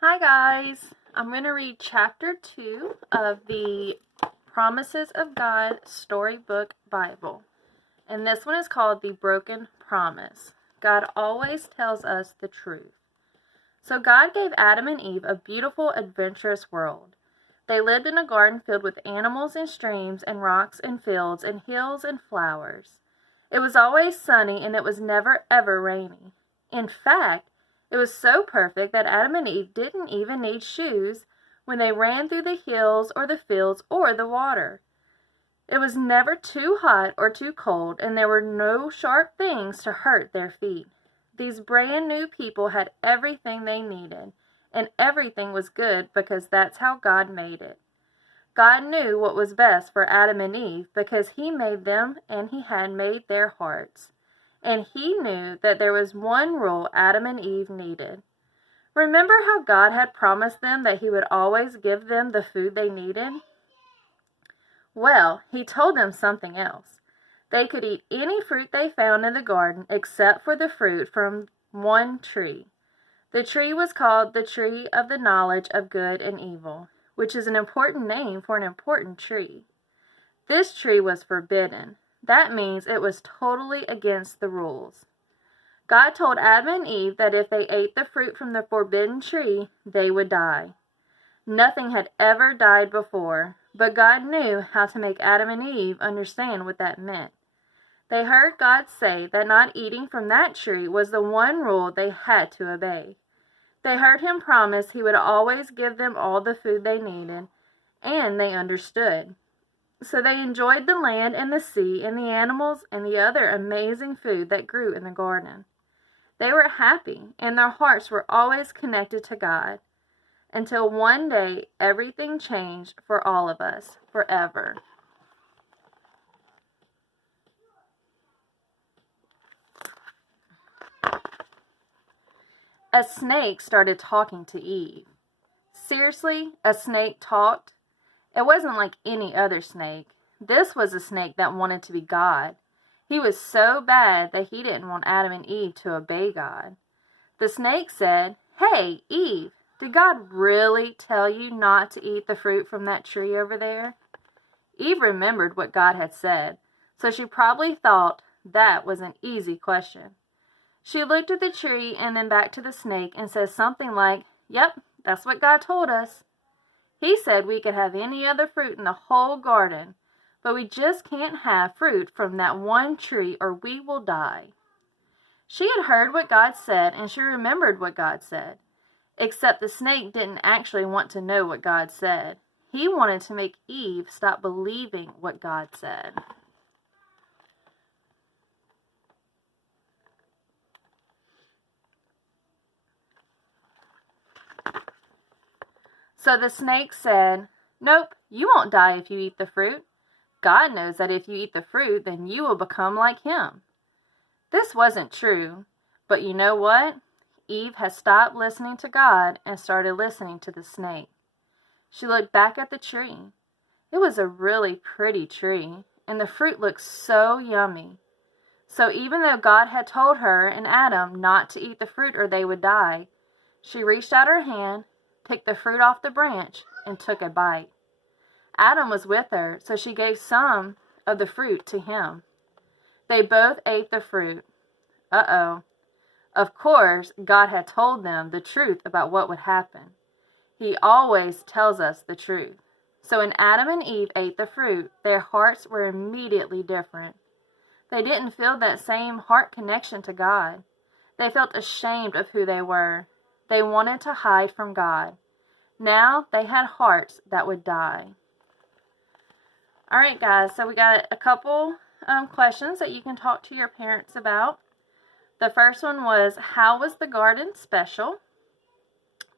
Hi guys, I'm going to read chapter 2 of the Promises of God Storybook Bible. And this one is called The Broken Promise. God always tells us the truth. So God gave Adam and Eve a beautiful, adventurous world. They lived in a garden filled with animals and streams and rocks and fields and hills and flowers. It was always sunny and it was never ever rainy. In fact, it was so perfect that Adam and Eve didn't even need shoes when they ran through the hills or the fields or the water. It was never too hot or too cold, and there were no sharp things to hurt their feet. These brand new people had everything they needed, and everything was good because that's how God made it. God knew what was best for Adam and Eve because He made them and He had made their hearts. And He knew that there was one rule Adam and Eve needed. Remember how God had promised them that He would always give them the food they needed? Well, He told them something else. They could eat any fruit they found in the garden except for the fruit from one tree. The tree was called the tree of the knowledge of good and evil, which is an important name for an important tree. This tree was forbidden. That means it was totally against the rules. God told Adam and Eve that if they ate the fruit from the forbidden tree, they would die. Nothing had ever died before, but God knew how to make Adam and Eve understand what that meant. They heard God say that not eating from that tree was the one rule they had to obey. They heard Him promise He would always give them all the food they needed, and they understood. So they enjoyed the land and the sea and the animals and the other amazing food that grew in the garden. They were happy, and their hearts were always connected to God, until one day everything changed for all of us, forever. A snake started talking to Eve. Seriously, a snake talked? It wasn't like any other snake. This was a snake that wanted to be God. He was so bad that he didn't want Adam and Eve to obey God. The snake said, "Hey, Eve, did God really tell you not to eat the fruit from that tree over there?" Eve remembered what God had said, so she probably thought that was an easy question. She looked at the tree and then back to the snake and said something like, "Yep, that's what God told us. He said we could have any other fruit in the whole garden, but we just can't have fruit from that one tree or we will die." She had heard what God said and she remembered what God said, except the snake didn't actually want to know what God said. He wanted to make Eve stop believing what God said. So the snake said, "Nope, you won't die if you eat the fruit. God knows that if you eat the fruit, then you will become like Him." This wasn't true, but you know what? Eve had stopped listening to God and started listening to the snake. She looked back at the tree. It was a really pretty tree, and the fruit looked so yummy. So even though God had told her and Adam not to eat the fruit or they would die, she reached out her hand, picked the fruit off the branch, and took a bite. Adam was with her, so she gave some of the fruit to him. They both ate the fruit. Uh-oh. Of course, God had told them the truth about what would happen. He always tells us the truth. So when Adam and Eve ate the fruit, their hearts were immediately different. They didn't feel that same heart connection to God. They felt ashamed of who they were. They wanted to hide from God. Now they had hearts that would die. All right, guys, so we got a couple questions that you can talk to your parents about. The first one was, how was the garden special?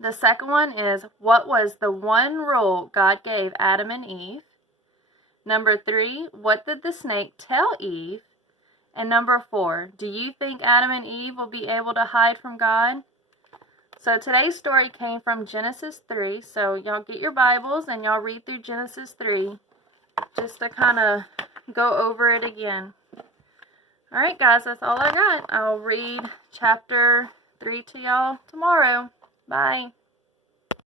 The second one is, what was the one rule God gave Adam and Eve? Number 3, what did the snake tell Eve? And number 4, do you think Adam and Eve will be able to hide from God? So today's story came from Genesis 3. So y'all get your Bibles and y'all read through Genesis 3 just to kind of go over it again. Alright guys, that's all I got. I'll read chapter 3 to y'all tomorrow. Bye.